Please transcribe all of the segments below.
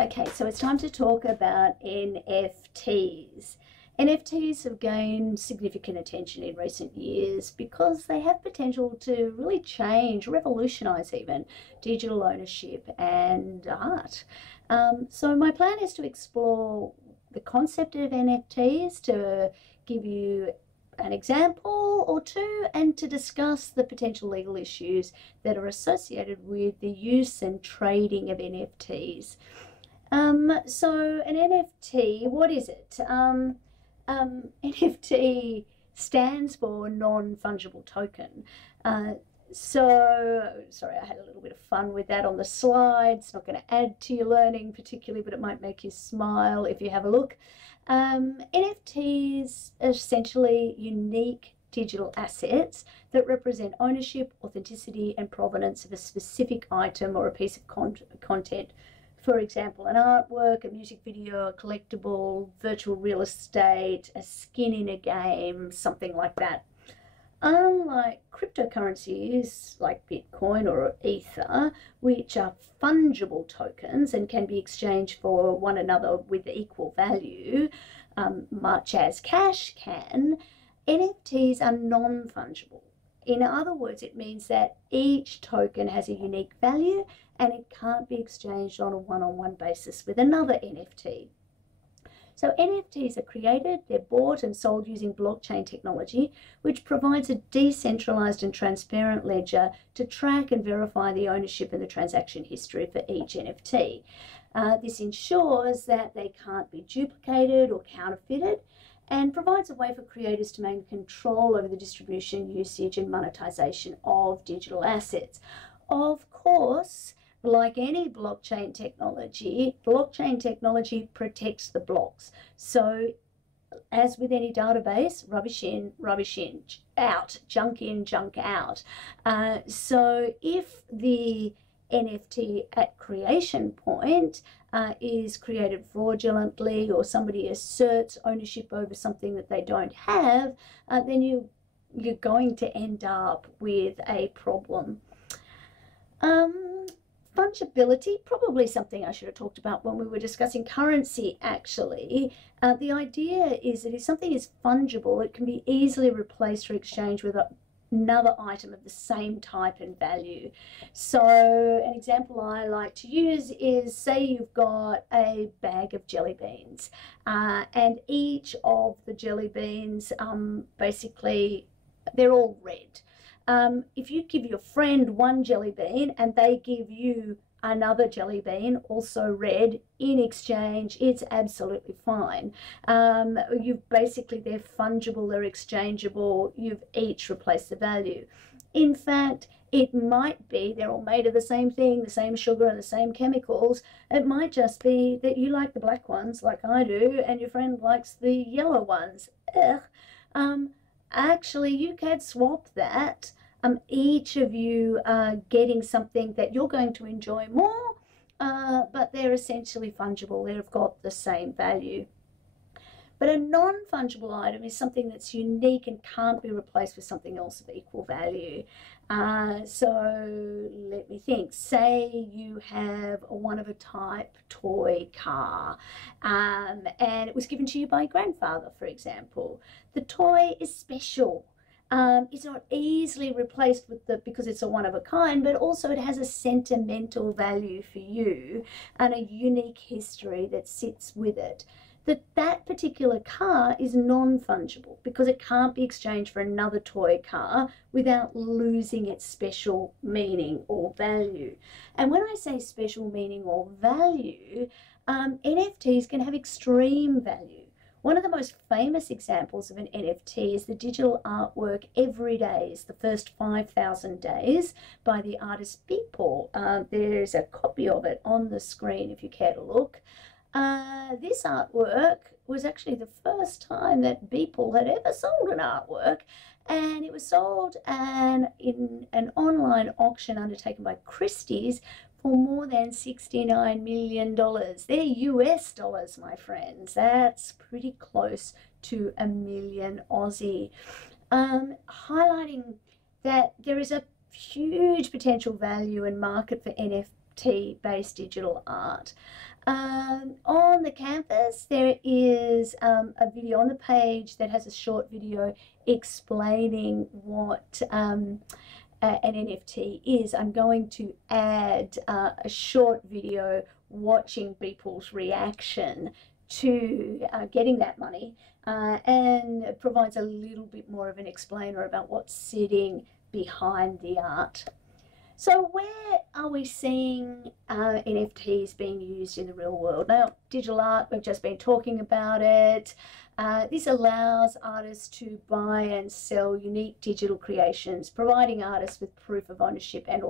Okay, so it's time to talk about NFTs. NFTs have gained significant attention in recent years because they have potential to really change, revolutionize even, digital ownership and art. So my plan is to explore the concept of NFTs, to give you an example or two, and to discuss the potential legal issues that are associated with the use and trading of NFTs. So an NFT, what is it? NFT stands for non-fungible token. Sorry, I had a little bit of fun with that on the slide. It's not going to add to your learning particularly, but it might make you smile if you have a look. NFTs are essentially unique digital assets that represent ownership, authenticity, and provenance of a specific item or a piece of content. For example, an artwork, a music video, a collectible, virtual real estate, a skin in a game, something like that. Unlike cryptocurrencies like Bitcoin or Ether, which are fungible tokens and can be exchanged for one another with equal value, much as cash can, NFTs are non-fungible. In other words, it means that each token has a unique value and it can't be exchanged on a one-on-one basis with another NFT. So NFTs are created, they're bought and sold using blockchain technology, which provides a decentralized and transparent ledger to track and verify the ownership and the transaction history for each NFT. This ensures that they can't be duplicated or counterfeited, and provides a way for creators to maintain control over the distribution, usage, and monetization of digital assets. Of course, like any blockchain technology protects the blocks. So, as with any database, rubbish in, out, junk in, junk out. So if the NFT at creation point is created fraudulently, or somebody asserts ownership over something that they don't have, then you're going to end up with a problem. Fungibility, probably something I should have talked about when we were discussing currency, actually. The idea is that if something is fungible, it can be easily replaced or exchanged with another item of the same type and value. So an example I like to use is, say you've got a bag of jelly beans, and each of the jelly beans, basically, they're all red. If you give your friend one jelly bean and they give you another jelly bean, also red, in exchange, it's absolutely fine. You've basically, they're fungible, they're exchangeable, you've each replaced the value. In fact, it might be they're all made of the same thing, the same sugar and the same chemicals. It might just be that you like the black ones like I do and your friend likes the yellow ones. Actually, you can swap that. Each of you are getting something that you're going to enjoy more, but they're essentially fungible. They've got the same value. But a non-fungible item is something that's unique and can't be replaced with something else of equal value. So let me think. Say you have a one-of-a-type toy car, and it was given to you by your grandfather, for example. The toy is special. It's not easily replaced because it's a one-of-a-kind, but also it has a sentimental value for you and a unique history that sits with it. That particular car is non-fungible because it can't be exchanged for another toy car without losing its special meaning or value. And when I say special meaning or value, NFTs can have extreme value. One of the most famous examples of an NFT is the digital artwork Every Days, the first 5,000 days, by the artist Beeple. There's a copy of it on the screen if you care to look. This artwork was actually the first time that Beeple had ever sold an artwork, and it was sold in an online auction undertaken by Christie's for more than $69 million. They're US dollars, my friends. That's pretty close to $1 million Aussie. Highlighting that there is a huge potential value and market for NFTs NFT-based digital art. On the canvas, there is a video on the page that has a short video explaining what an NFT is. I'm going to add a short video watching people's reaction to getting that money, and it provides a little bit more of an explainer about what's sitting behind the art. So where are we seeing NFTs being used in the real world? Now, digital art, we've just been talking about it. This allows artists to buy and sell unique digital creations, providing artists with proof of ownership and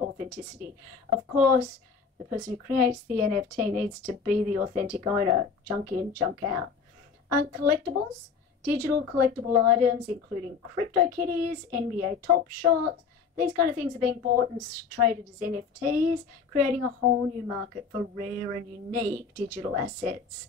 authenticity. Of course, the person who creates the NFT needs to be the authentic owner, junk in, junk out. Collectibles, digital collectible items, including CryptoKitties, NBA Top Shots, these kind of things are being bought and traded as NFTs, creating a whole new market for rare and unique digital assets.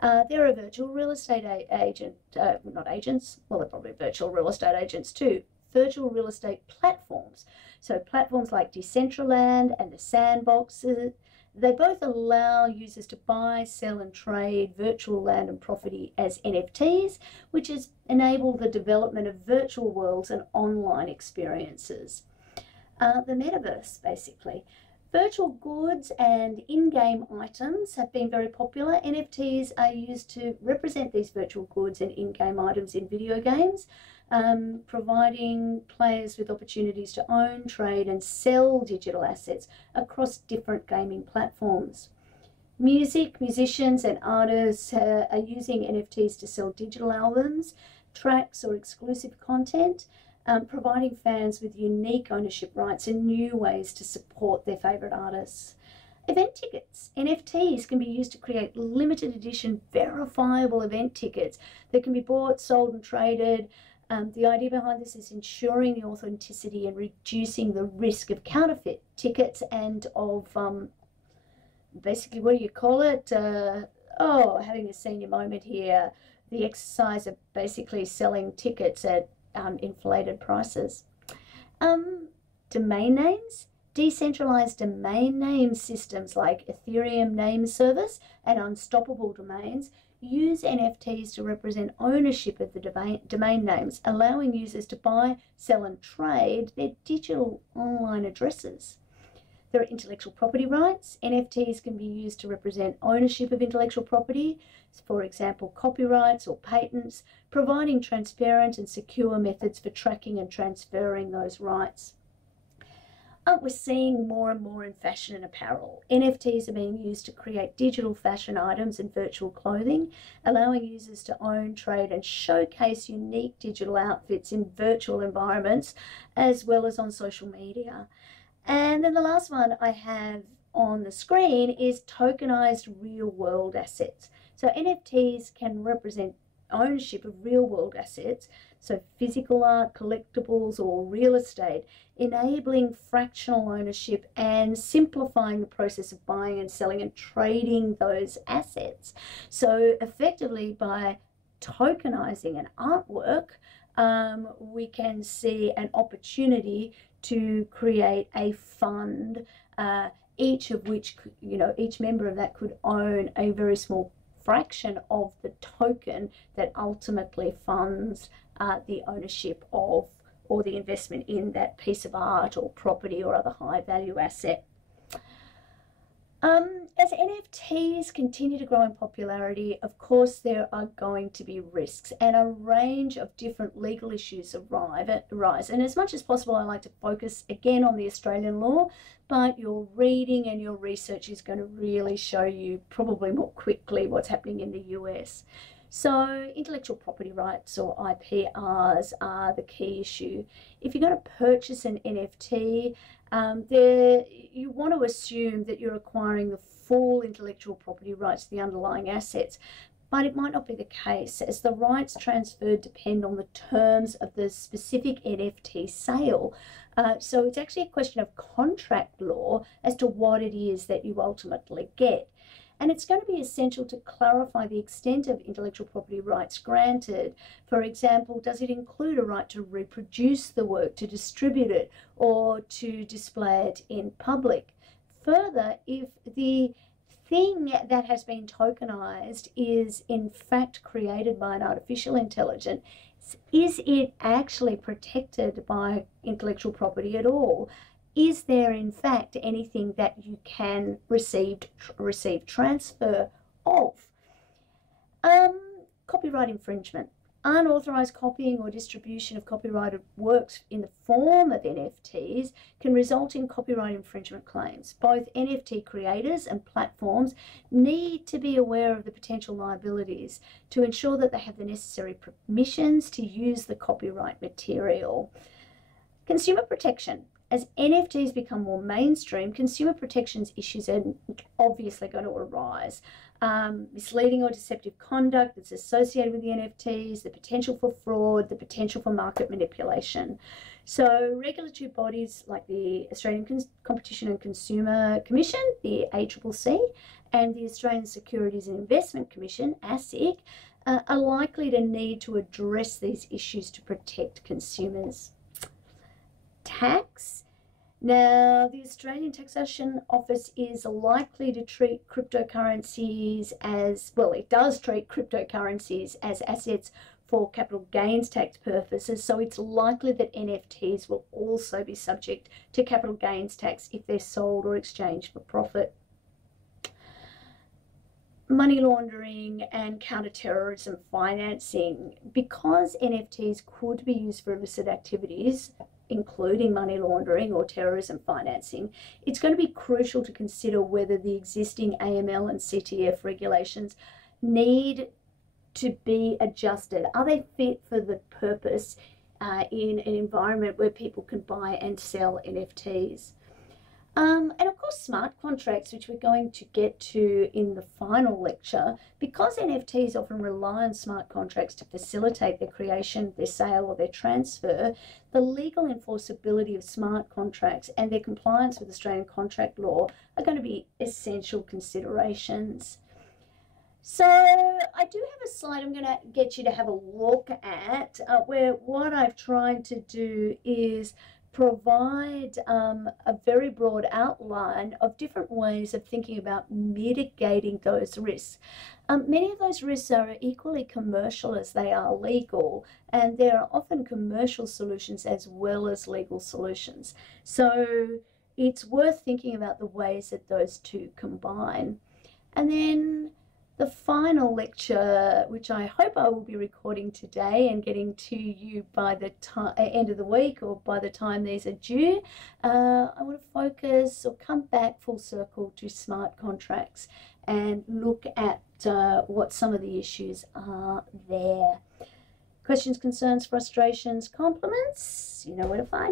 There are virtual real estate not agents, well, they're probably virtual real estate agents too, virtual real estate platforms. So platforms like Decentraland and the Sandboxes, they both allow users to buy, sell and trade virtual land and property as NFTs, which has enabled the development of virtual worlds and online experiences. The metaverse, basically. Virtual goods and in-game items have been very popular. NFTs are used to represent these virtual goods and in-game items in video games, providing players with opportunities to own, trade and sell digital assets across different gaming platforms. Music, musicians and artists are using NFTs to sell digital albums, tracks or exclusive content, providing fans with unique ownership rights and new ways to support their favourite artists. Event tickets. NFTs can be used to create limited edition verifiable event tickets that can be bought, sold and traded. The idea behind this is ensuring the authenticity and reducing the risk of counterfeit tickets and of basically, what do you call it? Having a senior moment here. The exercise of basically selling tickets at inflated prices. Domain names. Decentralized domain name systems like Ethereum name service and Unstoppable domains use NFTs to represent ownership of the domain names, allowing users to buy, sell and trade their digital online addresses. There are intellectual property rights. NFTs can be used to represent ownership of intellectual property, for example, copyrights or patents, providing transparent and secure methods for tracking and transferring those rights. We're seeing more and more in fashion and apparel. NFTs are being used to create digital fashion items and virtual clothing, allowing users to own, trade and showcase unique digital outfits in virtual environments as well as on social media. And then the last one I have on the screen is tokenized real-world assets. So NFTs can represent ownership of real-world assets, so physical art, collectibles or real estate, enabling fractional ownership and simplifying the process of buying and selling and trading those assets. So effectively, by tokenizing an artwork, we can see an opportunity to create a fund, each of which, each member of that could own a very small fraction of the token that ultimately funds the ownership of or the investment in that piece of art or property or other high value asset. As NFTs continue to grow in popularity, of course, there are going to be risks and a range of different legal issues arise. And as much as possible, I like to focus again on the Australian law, but your reading and your research is going to really show you probably more quickly what's happening in the US. So intellectual property rights or IPRs are the key issue. If you're going to purchase an NFT, you want to assume that you're acquiring the full intellectual property rights to the underlying assets, but it might not be the case, as the rights transferred depend on the terms of the specific NFT sale. So it's actually a question of contract law as to what it is that you ultimately get. And it's going to be essential to clarify the extent of intellectual property rights granted. For example, does it include a right to reproduce the work, to distribute it, or to display it in public? further, if the thing that has been tokenized is in fact created by an artificial intelligence, is it actually protected by intellectual property at all? Is there in fact anything that you can receive transfer of? Copyright infringement. Unauthorized copying or distribution of copyrighted works in the form of NFTs can result in copyright infringement claims. Both NFT creators and platforms need to be aware of the potential liabilities to ensure that they have the necessary permissions to use the copyright material. Consumer protection. As NFTs become more mainstream, consumer protections issues are obviously going to arise. Misleading or deceptive conduct that's associated with the NFTs, the potential for fraud, the potential for market manipulation. So regulatory bodies like the Australian Competition and Consumer Commission, the ACCC, and the Australian Securities and Investment Commission, ASIC, are likely to need to address these issues to protect consumers. Tax. Now, the Australian Taxation Office is likely to treat cryptocurrencies as, well, it does treat cryptocurrencies as assets for capital gains tax purposes, so it's likely that NFTs will also be subject to capital gains tax if they're sold or exchanged for profit. Money laundering and counter-terrorism financing. Because NFTs could be used for illicit activities, including money laundering or terrorism financing, it's going to be crucial to consider whether the existing AML and CTF regulations need to be adjusted. Are they fit for the purpose in an environment where people can buy and sell NFTs? And of course, smart contracts, which we're going to get to in the final lecture. Because NFTs often rely on smart contracts to facilitate their creation, their sale, or their transfer, the legal enforceability of smart contracts and their compliance with Australian contract law are going to be essential considerations. So I do have a slide I'm going to get you to have a look at where what I've tried to do is provide a very broad outline of different ways of thinking about mitigating those risks. Many of those risks are equally commercial as they are legal, and there are often commercial solutions as well as legal solutions. So it's worth thinking about the ways that those two combine. And then the final lecture, which I hope I will be recording today and getting to you by the end of the week or by the time these are due, I want to focus or come back full circle to smart contracts and look at what some of the issues are there. Questions, concerns, frustrations, compliments, you know where to find me.